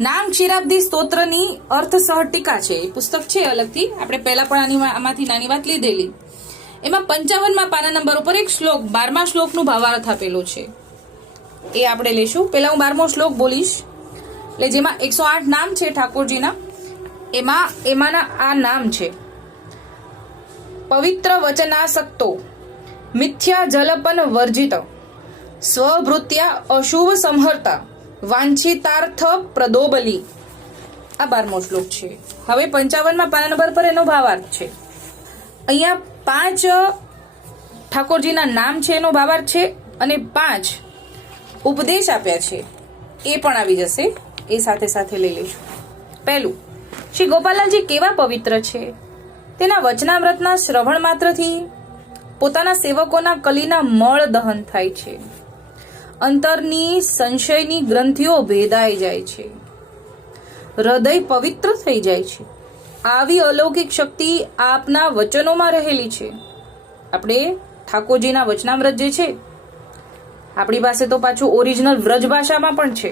નામ ક્ષીરાબ્દી સ્તોત્રની અર્થસહ ટીકા છે, એ પુસ્તક છે અલગથી, આપણે પહેલા પણ આમાંથી નાની વાત લીધેલી. એમાં 55માં પાના નંબર ઉપર એક શ્લોક 12મા શ્લોકનું ભાવાર્થ આપેલો છે, એ આપણે લઈશું. પહેલા હું 12મો શ્લોક બોલીશ, એટલે જેમાં 108 નામ છે ઠાકોરજીના, એમાંના આ નામ છે: પવિત્ર વચનાસક્તો, મિથ્યા જલપન વર્જિત, સ્વભૃત્યા અશુભ સંહર્તા, વાંછિતાર્થ પ્રદોબલી. આ 12મો શ્લોક છે. હવે 55માં પાના નંબર પર એનો ભાવાર્થ છે. અહીંયા 5 ઠાકોરજીના નામ છે, એનો ભાવાર્થ છે, અને 5 ઉપદેશ આપ્યા છે, એ પણ આવી જશે, એ સાથે સાથે લઈ લઈશું. પહેલું, શ્રી ગોપાલાલજી કેવા પવિત્ર છે. તેના વચનામૃતના શ્રવણ માત્રથી પોતાના સેવકોના કલીના મળ દહન થાય છે, અંતરની સંશયની ગ્રંથિઓ ભેદાઈ જાય છે, હૃદય પવિત્ર થઈ જાય છે. આવી અલૌકિક શક્તિ આપના વચનોમાં રહેલી છે. આપણે ઠાકોરજીના વચનામૃત જે છે, આપણી પાસે તો પાછું ઓરિજિનલ વ્રજ ભાષામાં પણ છે.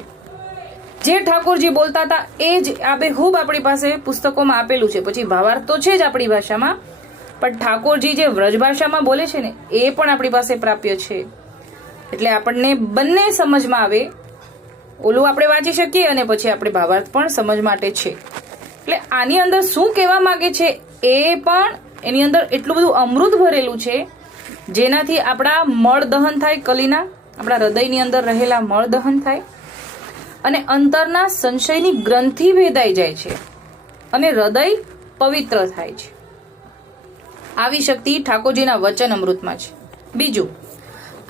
જે ઠાકોરજી બોલતા હતા એ જ આબેહૂબ આપણી પાસે પુસ્તકોમાં આપેલું છે. પછી ભાવાર્થ તો છે જ આપણી ભાષામાં, પણ ઠાકોરજી જે વ્રજ ભાષામાં બોલે છે ને, એ પણ આપણી પાસે પ્રાપ્ય છે. એટલે આપણને બંને સમજમાં આવે, ઓલું આપણે વાંચી શકીએ અને પછી આપણે ભાવાર્થ પણ સમજ માટે છે. એટલે આની અંદર શું કહેવા માંગે છે, એ પણ એની અંદર એટલું બધું અમૃત ભરેલું છે, જેનાથી આપણા મળ દહન થાય, કલીના આપણા હૃદયની અંદર રહેલા મળ દહન થાય, અને અંતરના સંશયની ગ્રંથિ ભેદાઈ જાય છે, અને હૃદય પવિત્ર થાય છે. આવી શક્તિ ઠાકોરજીના વચન અમૃતમાં છે. બીજું,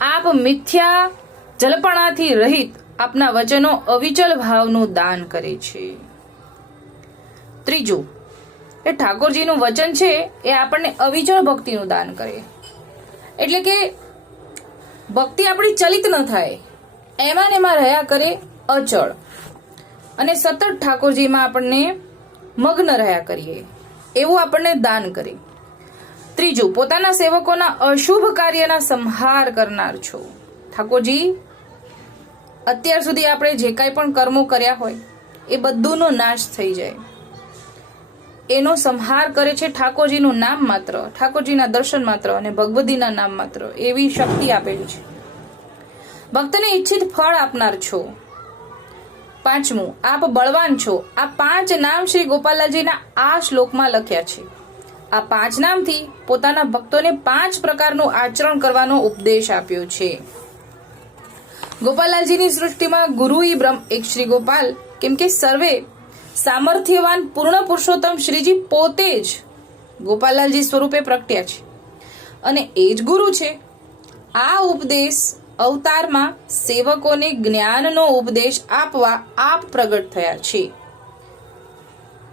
આપ મિથ્યા જલ્પણાથી રહિત આપના વચનો અવિચલ ભાવનું દાન કરે છે. ત્રીજું, એ ઠાકોરજીનું વચન છે એ આપણને અવિચળ ભક્તિનું દાન કરે, એટલે કે ભક્તિ આપણી ચલિત ન થાય, એમાં ને એમાં રહ્યા કરે, અચળ, અને સતત ઠાકોરજીમાં આપણને મગ્ન રહ્યા કરીએ, એવું આપણને દાન કરે. ત્રીજું, પોતાના સેવકોના અશુભ કાર્યના સંહાર કરનાર છો. ઠાકોરજી અત્યાર સુધી આપણે જે કાંઈ પણ કર્મો કર્યા હોય એ બધુંનો નાશ થઈ જાય, એનો સંહાર કરે છે ઠાકોરજીનું નામ માત્ર, ઠાકોરજીના દર્શન માત્ર અને ભગવદીના નામ માત્ર, એવી શક્તિ આપેલી છે. ભક્તને ઈચ્છિત ફળ આપનાર છો. પાંચમું, આપ બળવાન છો. આ 5 નામ શ્રી ગોપાલાલજીના આ શ્લોકમાં લખ્યા છે. આ 5 નામથી પોતાના ભક્તોને 5 પ્રકારનું આચરણ કરવાનો ઉપદેશ આપ્યો છે. ગોપાલાલજીની સૃષ્ટિમાં ગુરુ બ્રહ્મ એક શ્રી ગોપાલ, કેમ કે સર્વે સામર્થ્યવાન પૂર્ણ પુરુષોત્તમ શ્રીજી પોતે જ ગોપાલાલજી સ્વરૂપે પ્રગટ્યા છે, અને એ જ ગુરુ છે. આ ઉપદેશ અવતારમાં સેવકોને જ્ઞાનનો ઉપદેશ આપવા આપ પ્રગટ થયા છે.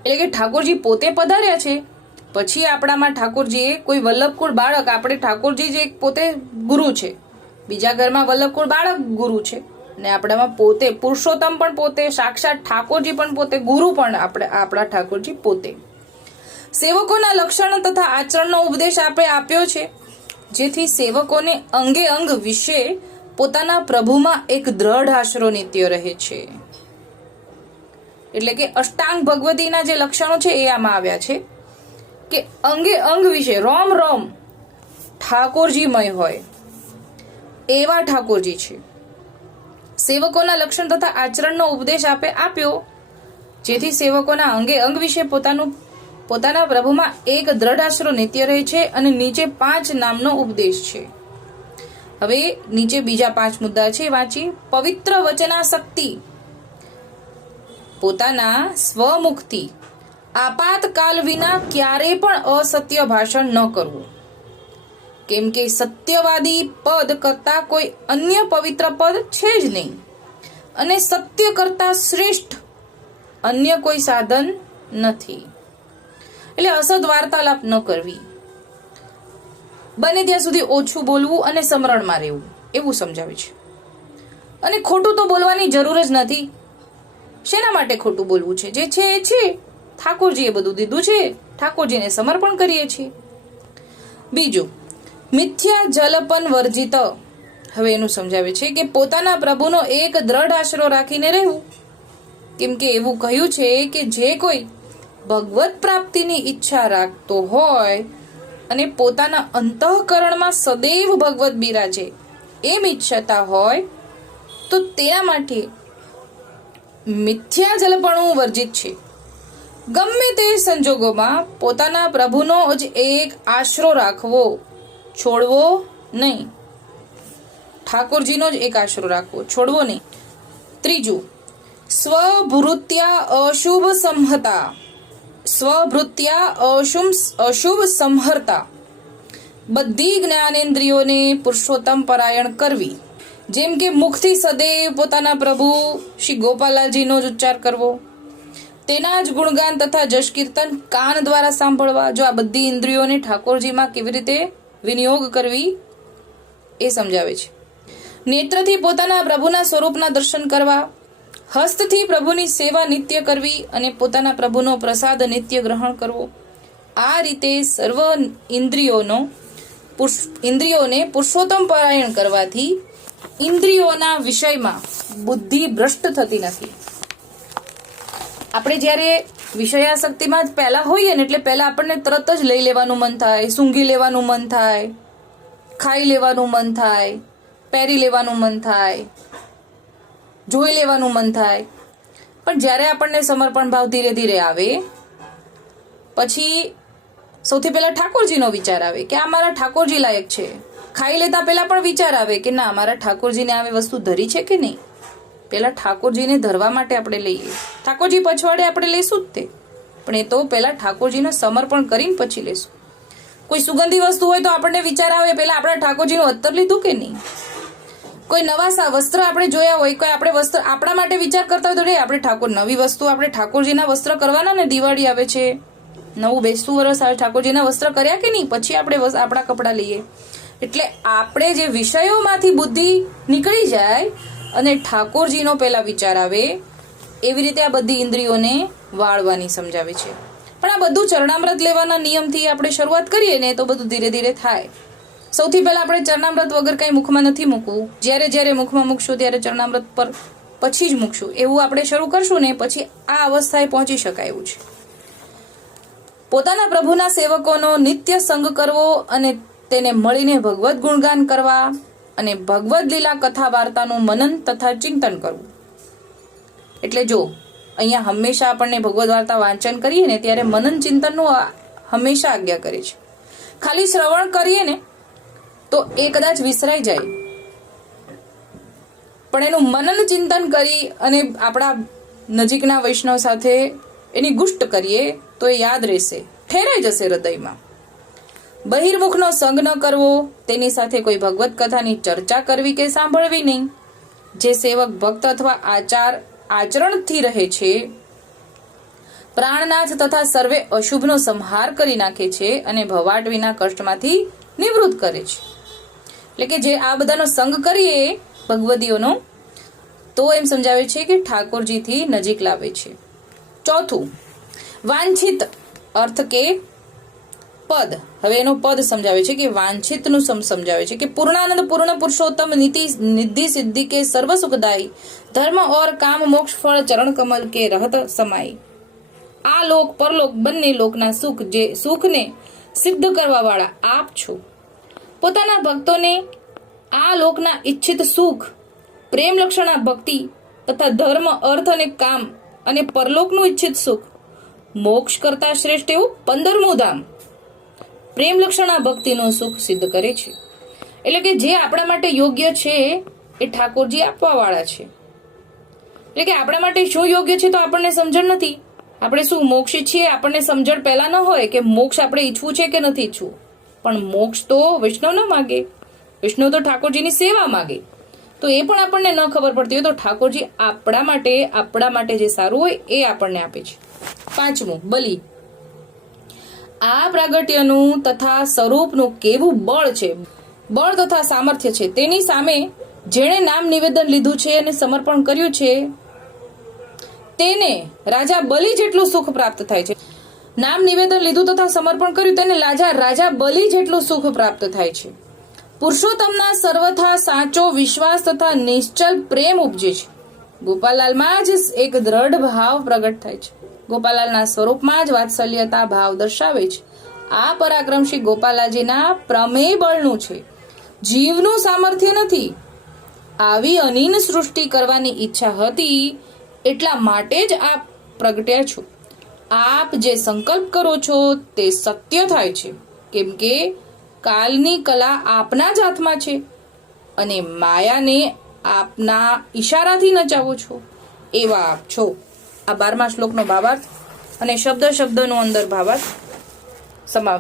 એટલે કે ઠાકોરજી પોતે પધાર્યા છે, પછી આપણામાં ઠાકોરજીએ કોઈ વલ્લભકુળ બાળક, આપણે ઠાકોરજી જે પોતે ગુરુ છે, બીજા ઘરમાં વલ્લભકુળ બાળક ગુરુ છે, ને આપણામાં પોતે પુરુષોત્તમ પણ પોતે, સાક્ષાત ઠાકોરજી પણ પોતે, ગુરુ પણ આપણા ઠાકોરજી પોતે. સેવકોના લક્ષણ તથા આચરણનો ઉપદેશ આપણે આપ્યો છે, જેથી સેવકોને અંગે અંગ વિશે પોતાના પ્રભુમાં એક દ્રઢ આશરો નિત્ય રહે છે. એટલે કે અષ્ટાંગ ભગવતીના જે લક્ષણો છે એ આમાં આવ્યા છે, કે અંગે અંગ વિશે રોમ રોમ ઠાકોરજીમય હોય એવા ઠાકોરજી છે. સેવકોના લક્ષણ તથા આચરણનો ઉપદેશ આપે આપ્યો, જેથી સેવકોના અંગે અંગ વિશે પોતાના પ્રભુમાં એક દ્રઢ આશરો નિત્ય રહે છે. અને નીચે 5 નામનો ઉપદેશ છે. હવે નીચે બીજા 5 મુદ્દા છે, વાંચી. પવિત્ર વચનાસક્તિ, પોતાના સ્વમુખથી આપાતકાલ વિના ક્યારે પણ અસત્ય ભાષણ ન કરવું, કેમ કે સત્યવાદી પદ કરતા કોઈ અન્ય પવિત્ર પદ છે જ નહીં, અને સત્ય કરતા શ્રેષ્ઠ અન્ય કોઈ સાધન નથી. એટલે અસદ વાર્તાલાપ ન કરવી, બને ત્યાં સુધી ઓછું બોલવું અને સમરણમાં રહેવું, એવું સમજાવે છે. અને ખોટું તો બોલવાની જરૂર જ નથી. શેના માટે ખોટું બોલવું છે? જે છે એ છે, ઠાકોરજીએ બધું દીધું છે, ઠાકોરજીને સમર્પણ કરીએ છીએ. બીજું, મિથ્યા જલપન વર્જિત. હવે એનું સમજાવે છે કે પોતાના પ્રભુનો એક દ્રઢ આશરો રાખીને રહેવું. કેમ કે એવું કહ્યું છે કે જે કોઈ ભગવત પ્રાપ્તિની ઈચ્છા રાખતો હોય અને પોતાના અંતઃકરણમાં સદૈવ ભગવત બિરાજે એમ ઈચ્છતા હોય તો તેના માટે મિથ્યા જલપણું વર્જિત છે. ગમે તે સંજોગોમાં પોતાના પ્રભુનો જ એક આશરો રાખવો, છોડવો નહીં. ઠાકોરજીનો જ એક આશરો રાખવો, છોડવો નહીં. ત્રીજું, સ્વભૃત્યા અશુભ સંહતા. સ્વભૃત્યા અશુભ સંહરતા. બધી જ્ઞાનેન્દ્રિયોને પુરુષોત્તમ પરાયણ કરવી. જેમ કે મુખથી સદૈવ પોતાના પ્રભુ શ્રી ગોપાલાજીનો જ ઉચ્ચાર કરવો, તેના જ ગુણગાન તથા જશ કીર્તન કાન દ્વારા સાંભળવા. જો આ બધી ઇન્દ્રિયોને ઠાકોરજીમાં કેવી રીતે વિનિયોગ કરવી એ સમજાવે છે. નેત્રથી પોતાના પ્રભુના સ્વરૂપના દર્શન કરવા, હસ્તથી પ્રભુની સેવા નિત્ય કરવી અને પોતાના પ્રભુનો પ્રસાદ નિત્ય ગ્રહણ કરવો. આ રીતે સર્વ ઇન્દ્રિયોને પુરુષોત્તમ પરાયણ કરવાથી ઇન્દ્રિયોના વિષયમાં બુદ્ધિ ભ્રષ્ટ થતી નથી. આપણે જ્યારે વિષયાસક્તિમાં જ પહેલા હોઈએ ને એટલે પહેલા આપણને તરત જ લઈ લેવાનું મન થાય, સૂંઘી લેવાનું મન થાય, ખાઈ લેવાનું મન થાય, પહેરી લેવાનું મન થાય, જોઈ લેવાનું મન થાય. પણ જ્યારે આપણને સમર્પણ ભાવ ધીરે ધીરે આવે પછી સૌથી પહેલા ઠાકોરજીનો વિચાર આવે કે આ મારા ઠાકોરજી લાયક છે. ખાઈ લેતા પહેલા પણ વિચાર આવે કે ના, મારા ઠાકોરજીને આવી વસ્તુ ધરી છે કે નહીં. પહેલા ઠાકોરજીને ધરવા માટે આપણે લઈએ, ઠાકોરજી પછવાડે આપણે લેશું જ તે, પણ એ તો પહેલા ઠાકોરજીને સમર્પણ કરીને પછી લેશું. કોઈ સુગંધી વસ્તુ હોય તો આપણને વિચાર આવે પહેલા આપણા ઠાકોરજીનું અત્તર લીધું કે નહીં. કોઈ નવા વસ્ત્ર આપણે જોયા હોય, કોઈ આપણે વસ્ત્ર આપણા માટે વિચાર કરતા હોય તો આપણે નવી વસ્તુ આપણે ઠાકોરજીના વસ્ત્ર કરવાના ને. દિવાળી આવે છે, નવું બેસતું વર્ષ આવે, ઠાકોરજીના વસ્ત્ર કર્યા કે નહીં, પછી આપણે આપણા કપડાં લઈએ. એટલે આપણે જે વિષયોમાંથી બુદ્ધિ નીકળી જાય અને ઠાકોરજીનો પહેલા વિચાર આવે, એવી રીતે આ બધી ઇન્દ્રિયોને વાળવાની સમજાવે છે. પણ આ બધું ચરણામૃત લેવાના નિયમથી આપણે શરૂઆત કરીએ ને તો બધું ધીરે ધીરે થાય. સૌથી પહેલા આપણે ચરણામૃત વગર કઈ મુખમાં નથી મૂકવું. જ્યારે જ્યારે મુખમાં મૂકશું ત્યારે ચરણામૃત પર પછી જ મૂકશું. એવું આપણે શરૂ કરશું ને પછી આ અવસ્થાએ પહોંચી શકાય એવું છે. પોતાના પ્રભુના સેવકોનો નિત્ય સંગ કરવો અને તેને મળીને ભગવત ગુણગાન કરવા અને ભગવદ લીલા કથા વાર્તાનું મનન તથા ચિંતન કરવું. એટલે જો અહીંયા હંમેશા આપણને ભગવદ વાર્તા વાંચન કરીએ ને ત્યારે મનન ચિંતનનું હંમેશા આજ્ઞા કરે છે. ખાલી શ્રવણ કરીએ ને તો એ કદાચ વિસરાઈ જાય, પણ એનું મનન ચિંતન કરી અને આપણા નજીકના વૈષ્ણવ સાથે એની ગુષ્ટ કરીએ તો એ યાદ રહેશે, ઠેરાઈ જશે હૃદયમાં. બહિર્મુખનો સંગ ન કરવો, તેની સાથે કોઈ ભગવત કથાની ચર્ચા કરવી કે સાંભળવી નહીં. જે સેવક ભક્ત અથવા આચરણથી રહે છે, પ્રાણનાથ તથા સર્વે અશુભનો સંહાર કરી નાખે છે અને ભવાટ વિના કષ્ટમાંથી નિવૃત્ત કરે છે. એટલે કે જે આ બધાનો સંગ કરીએ ભગવદીઓનો તો એમ સમજાવે છે કે ઠાકોરજીથી નજીક લાવે છે. ચોથું, વાંછિત અર્થ કે પદ. હવે એનો પદ સમજાવે છે કે વાંછિતનું સમજાવે છે કે પૂર્ણાનંદ પૂર્ણ પુરુષોત્તમ નિધિ સિद्धि के सर्व सुखदायी धर्म और काम मोक्ष फल चरण कमल के रहत समाई. આ લોક પરલોક બંને લોકના સુખને સિદ્ધ કરવા વાળા આપ છો. પોતાના ભક્તોને આ લોકના ઈચ્છિત સુખ, પ્રેમ લક્ષણા ભક્તિ તથા ધર્મ, અર્થ અને કામ અને પરલોકનું ઈચ્છિત સુખ, મોક્ષ કરતા શ્રેષ્ઠ એવું 15મું ધામ પ્રેમ લક્ષણા ભક્તિનું સુખ સિદ્ધ કરે છે. એટલે કે જે આપણા માટે યોગ્ય છે એ ઠાકોરજી આપવા વાળા છે. એટલે કે આપણા માટે શું યોગ્ય છે તો આપણને સમજણ નથી. આપણે શું મોક્ષ ઈચ્છીએ, આપણને સમજણ પહેલા ન હોય કે મોક્ષ આપણે ઈચ્છવું છે કે નથી ઈચ્છવું. પણ મોક્ષ તો વૈષ્ણવ ન માગે, વૈષ્ણવ તો ઠાકોરજીની સેવા માગે. તો એ પણ આપણને ન ખબર પડતી હોય તો ઠાકોરજી આપણા માટે જે સારું હોય એ આપણને આપે છે. 5મું, બલિ. આ પ્રાગટ્યનું તથા સ્વરૂપનું કેવું બળ છે, બળ તથા સામર્થ્ય છે, તેની સામે જેણે નામ નિવેદન લીધું છે અને સમર્પણ કર્યું છે તેને રાજા બલિ જેટલું સુખ પ્રાપ્ત થાય છે. નામ નિવેદન લીધું તથા સમર્પણ કર્યું તેને રાજા બલિ જેટલું સુખ પ્રાપ્ત થાય છે. પુરુષોત્તમના સર્વથા સાચો વિશ્વાસ તથા નિશ્ચલ પ્રેમ ઉપજે છે. ગોપાલાલમાં જ એક દ્રઢ ભાવ પ્રગટ થાય છે. ગોપાલાલના સ્વરૂપમાં જ વાત્સલ્યતા ભાવ દર્શાવે છે. આ પરાક્રમ શ્રી ગોપાલાજીના પ્રમેય બળનું છે, જીવનું સામર્થ્ય નથી. આવી અનીન સૃષ્ટિ કરવાની ઈચ્છા હતી, એટલા માટે જ આપ પ્રગટ્યા છો. આપ જે સંકલ્પ કરો છો તે સત્ય થાય છે, કેમ કે કાલની કલા આપના જ હાથમાં છે અને માયાને આપના ઈશારાથી નચાવો છો. એવા આપ છો. આ 12મા શ્લોકનો ભાવાર્થ અને શબ્દ શબ્દનો અંદર ભાવાર્થ સમાવી